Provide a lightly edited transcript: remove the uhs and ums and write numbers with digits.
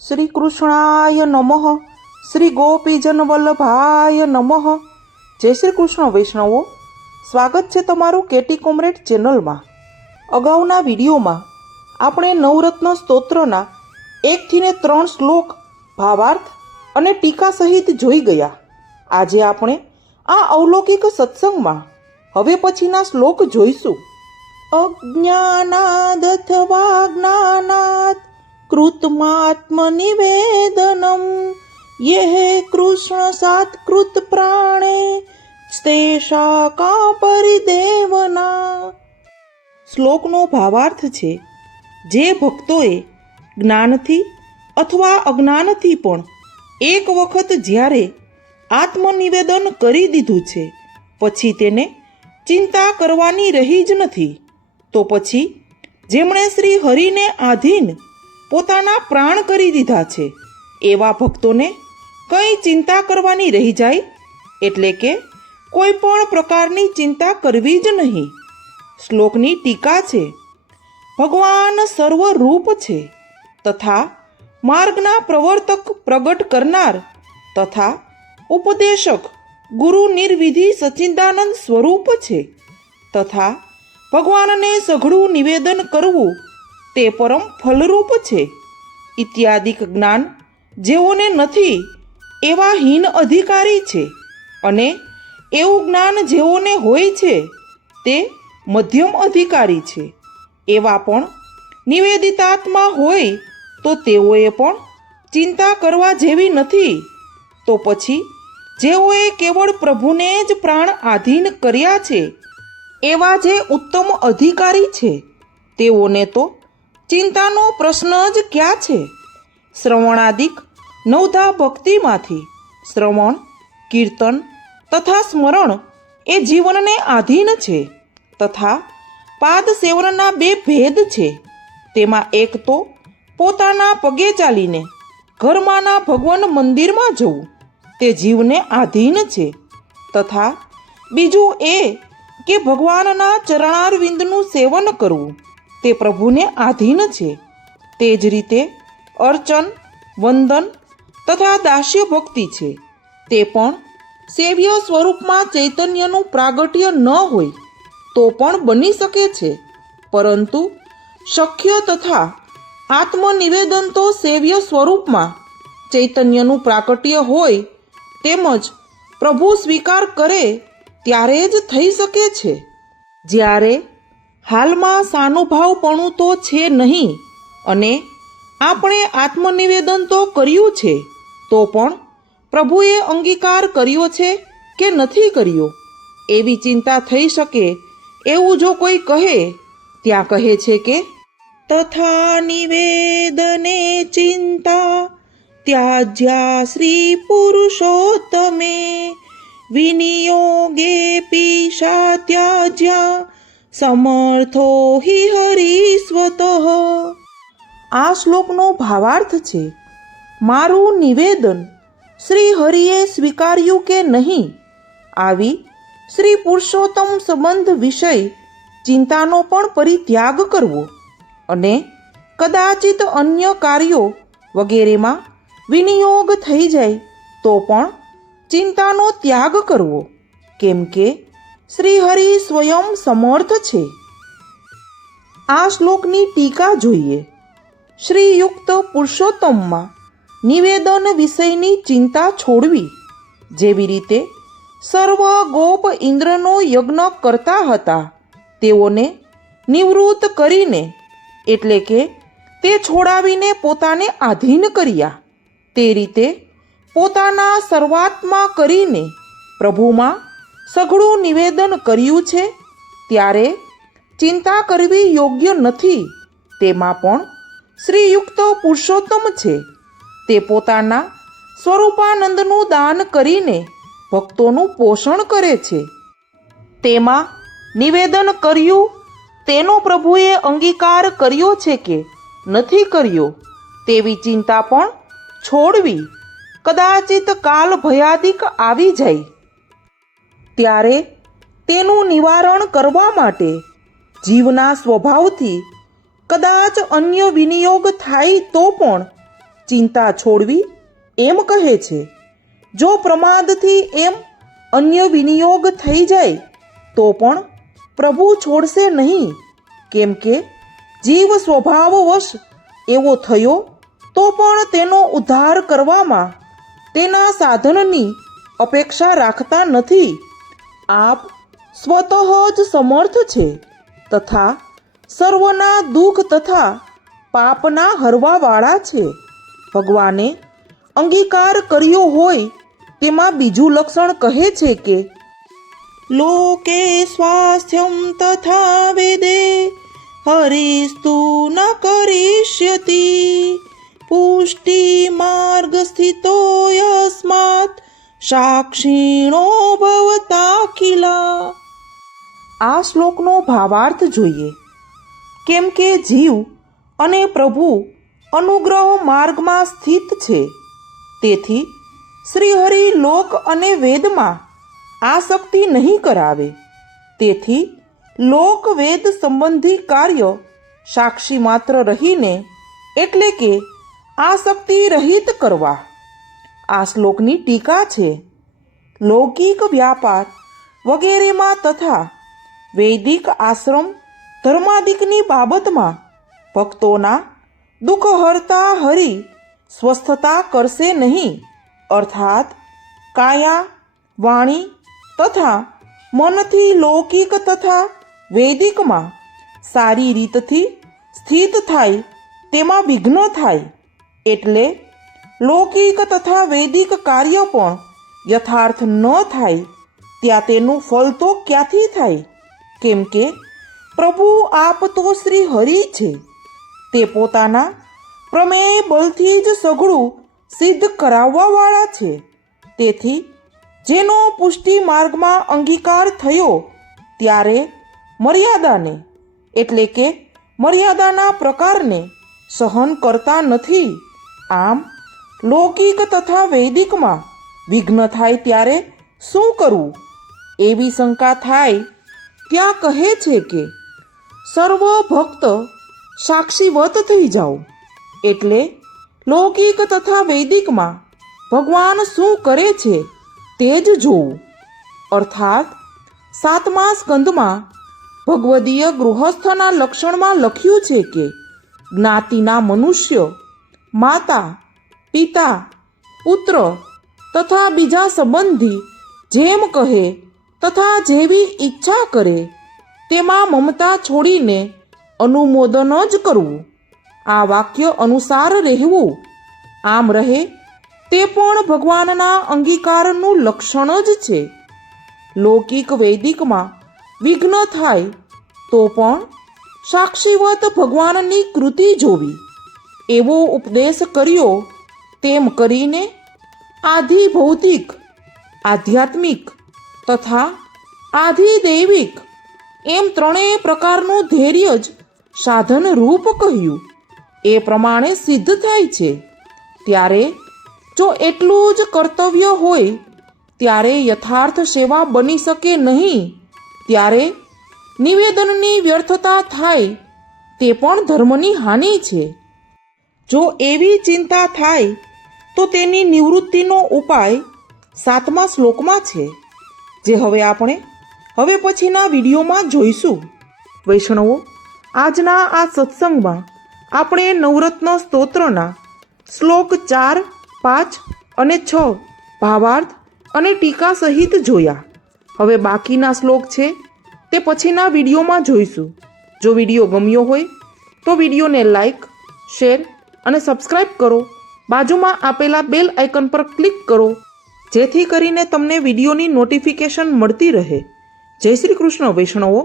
શ્રી કૃષ્ણાય નમઃ. શ્રી ગોપીજન વલ્લભાય નમઃ. જય શ્રી કૃષ્ણ વૈષ્ણવો, સ્વાગત છે તમારું કેટી કોમરેડ ચેનલમાં. અગાઉના વિડીયોમાં આપણે નવરત્ન સ્તોત્રના 1 થી 3 શ્લોક, ભાવાર્થ અને ટીકા સહિત જોઈ ગયા. આજે આપણે આ અવલૌકિક સત્સંગમાં હવે પછીના શ્લોક જોઈશું. અજ્ઞાનાદથવા જ્ઞાનાત કૃતમાત્મનિવેદનમ યેહ કૃષ્ણ સાત્કૃત પ્રાણે સ્તેષા કા પરિદેવના. શ્લોકનો ભાવાર્થ છે, જે ભક્તોએ જ્ઞાનથી અથવા અજ્ઞાનથી પણ એક વખત જ્યારે આત્મનિવેદન કરી દીધું છે, પછી તેને ચિંતા કરવાની રહી જ નથી, તો પછી જેમણે શ્રી હરિને આધીન પોતાના પ્રાણ કરી દીધા છે એવા ભક્તોને કંઈ ચિંતા કરવાની રહી જાય? એટલે કે કોઈ પણ પ્રકારની ચિંતા કરવી જ નહીં. શ્લોકની ટીકા છે, ભગવાન સર્વરૂપ છે તથા માર્ગના પ્રવર્તક, પ્રગટ કરનાર તથા ઉપદેશક ગુરુ નિર્વિધિ સચ્ચિદાનંદ સ્વરૂપ છે તથા ભગવાનને સઘળું નિવેદન કરવું તે પરમ ફલરૂપ છે. ઇત્યાદિક જ્ઞાન જેઓને નથી એવા હીન અધિકારી છે, અને એવું જ્ઞાન જેઓને હોય છે તે મધ્યમ અધિકારી છે. એવા પણ નિવેદિતાત્મા હોય તો તેઓએ પણ ચિંતા કરવા જેવી નથી. તો પછી જેઓએ કેવળ પ્રભુને જ પ્રાણ આધીન કર્યા છે એવા જે ઉત્તમ અધિકારી છે તેઓને તો ચિંતાનો પ્રશ્ન જ ક્યાં છે? શ્રવણાદિક નવધા ભક્તિમાંથી શ્રવણ, કીર્તન તથા સ્મરણ એ જીવનને આધીન છે તથા પાદ સેવનના 2 ભેદ છે. તેમાં એક તો પોતાના પગે ચાલીને ઘરમાંના ભગવાન મંદિરમાં જવું તે જીવને આધીન છે, તથા બીજું એ કે ભગવાનના ચરણારવિંદનું સેવન કરવું તે પ્રભુને આધીન છે. તે જ રીતે અર્ચન, વંદન તથા દાસ્ય ભક્તિ છે, તે પણ સેવ્ય સ્વરૂપમાં ચૈતન્યનું પ્રાગટ્ય ન હોય તો પણ બની શકે છે, પરંતુ શક્ય તથા આત્મનિવેદન તો સેવ્ય સ્વરૂપમાં ચૈતન્યનું પ્રાગટ્ય હોય તેમજ પ્રભુ સ્વીકાર કરે ત્યારે જ થઈ શકે છે. જ્યારે હાલમાં સાનુભાવપણું તો છે નહીં અને આપણે આત્મનિવેદન તો કર્યું છે, તો પણ પ્રભુએ અંગીકાર કર્યો છે કે નથી કર્યો એવી ચિંતા થઈ શકે એવું જો કોઈ કહે, ત્યાં કહે છે કે તથા નિવેદને ચિંતા ત્યાજ્યા શ્રી પુરુષોત્તમે વિનિયોગે પીશા ત્યાજ્યા સમર્થો હિ હરિસ્વતઃ. આ શ્લોકનો ભાવાર્થ છે, મારું નિવેદન શ્રી હરિએ સ્વીકાર્યું કે નહીં આવી શ્રી પુરુષોત્તમ સંબંધ વિષય ચિંતાનો પણ પરિત્યાગ કરવો અને કદાચિત અન્ય કાર્યો વગેરેમાં વિનિયોગ થઈ જાય તો પણ ચિંતાનો ત્યાગ કરવો, કેમ કે શ્રી હરિ સ્વયં સમર્થ છે. આ શ્લોકની ટીકા જોઈએ. શ્રીયુક્ત પુરુષોત્તમમાં નિવેદન વિષયની ચિંતા છોડવી, જેવી રીતે સર્વ ગોપ ઇન્દ્રનો યજ્ઞ કરતા હતા તેઓને નિવૃત્ત કરીને, એટલે કે તે છોડાવીને પોતાને આધીન કર્યા, તે રીતે પોતાના સર્વાત્મા કરીને પ્રભુમાં સઘળું નિવેદન કર્યું છે. ત્યારે ચિંતા કરવી યોગ્ય નથી. તેમાં પણ શ્રીયુક્ત પુરુષોત્તમ છે, તે પોતાના સ્વરૂપાનંદનું દાન કરીને ભક્તોનું પોષણ કરે છે. તેમાં નિવેદન કર્યું તેનો પ્રભુએ અંગીકાર કર્યો છે કે નથી કર્યો તેવી ચિંતા પણ છોડવી. કદાચિત કાલ ભયાદિક આવી જાય ત્યારે તેનું નિવારણ કરવા માટે જીવના સ્વભાવથી કદાચ અન્ય વિનિયોગ થાય તો પણ ચિંતા છોડવી એમ કહે છે. જો પ્રમાદથી એમ અન્ય વિનિયોગ થઈ જાય તો પણ પ્રભુ છોડશે નહીં, કેમ કે જીવ સ્વભાવવશ એવો થયો તો પણ તેનો ઉદ્ધાર કરવામાં તેના સાધનની અપેક્ષા રાખતા નથી. આપ સ્વતઃ જ સમર્થ છે તથા સર્વના દુઃખ તથા પાપના હરવાવાળા છે. ભગવાને અંગીકાર કર્યો હોય તેમાં બીજું લક્ષણ કહે છે કે લોકે સ્વાસ્થ્યમ તથા વેદે હરિસ્તુ ન કરિષ્યતિ પુષ્ટિ માર્ગ સ્થિતો યસ્માત સાક્ષીણો ભવતાખિલા. આ શ્લોકનો ભાવાર્થ જોઈએ. કેમ કે જીવ અને પ્રભુ અનુગ્રહ માર્ગમાં સ્થિત છે, તેથી શ્રીહરિ લોક અને વેદમાં આસક્તિ નહીં કરાવે. તેથી લોક વેદ સંબંધી કાર્ય સાક્ષી માત્ર રહીને એટલે કે આસક્તિ રહિત કરવા. આ શ્લોકની ટીકા છે. લૌકિક વ્યાપાર વગેરેમાં તથા વૈદિક આશ્રમ ધર્માદિકની બાબતમાં ભક્તોના દુઃખ હરતા હરિ સ્વસ્થતા કરશે નહીં, અર્થાત કાયા વાણી તથા મનથી લૌકિક તથા વૈદિકમાં સારી રીતથી સ્થિત થાય તેમાં વિઘ્ન થાય. એટલે લૌકિક તથા વૈદિક કાર્ય પણ યથાર્થ ન થાય ત્યાં તેનું ફળ તો ક્યાંથી થાય? કેમ કે પ્રભુ આપ તો શ્રી હરિ છે. તે પોતાના પ્રમેય બળથી જ સઘળું સિદ્ધ કરાવવાવાળા છે. તેથી જેનો પુષ્ટિ માર્ગમાં અંગીકાર થયો ત્યારે મર્યાદાને એટલે કે મર્યાદાના પ્રકારને સહન કરતા નથી. આમ લૌકિક તથા વૈદિકમાં વિઘ્ન થાય ત્યારે શું કરવું એવી શંકા થાય ત્યાં કહે છે કે સર્વ ભક્ત સાક્ષીવત થઈ જાઓ. એટલે લૌકિક તથા વૈદિકમાં ભગવાન શું કરે છે તે જ જોવું. અર્થાત 7મા સ્કંદમાં ભગવદીય ગૃહસ્થના લક્ષણમાં લખ્યું છે કે જ્ઞાતિના મનુષ્ય માતા પિતા પુત્ર તથા બીજા સંબંધી જેમ કહે તથા જેવી ઈચ્છા કરે તેમાં મમતા છોડીને અનુમોદન જ કરવું. આ વાક્ય અનુસાર રહેવું. આમ રહે તે પણ ભગવાનના અંગીકારનું લક્ષણ જ છે. લૌકિક વૈદિકમાં વિઘ્ન થાય તો પણ સાક્ષીવત ભગવાનની કૃતિ જોવી એવો ઉપદેશ કર્યો. તેમ કરીને આધિ ભૌતિક આધ્યાત્મિક તથા આધિ દૈવિક એમ ત્રણેય પ્રકારનું ધૈર્ય જ સાધન રૂપ કહ્યું. એ પ્રમાણે સિદ્ધ થાય છે. ત્યારે જો એટલું જ કર્તવ્ય હોય ત્યારે યથાર્થ સેવા બની શકે નહીં. ત્યારે નિવેદનની વ્યર્થતા થાય તે પણ ધર્મની હાનિ છે. જો એવી ચિંતા થાય તો તેની નિવૃત્તિનો ઉપાય 7મા શ્લોકમાં છે, જે હવે પછીના વિડીયોમાં જોઈશું. વૈષ્ણવો, આજના આ સત્સંગમાં આપણે નવરત્ન સ્તોત્રના શ્લોક 4, 5 અને 6 ભાવાર્થ અને ટીકા સહિત જોયા. હવે બાકીના શ્લોક છે તે પછીના વિડીયોમાં જોઈશું. જો વિડીયો ગમ્યો હોય તો વિડીયોને લાઈક, શેર અને સબસ્ક્રાઈબ કરો. બાજુમાં આપેલા બેલ આઇકન પર ક્લિક કરો, જેથી કરીને તમને વિડીયોની નોટિફિકેશન મળતી રહે. જય શ્રી કૃષ્ણ વૈષ્ણવો.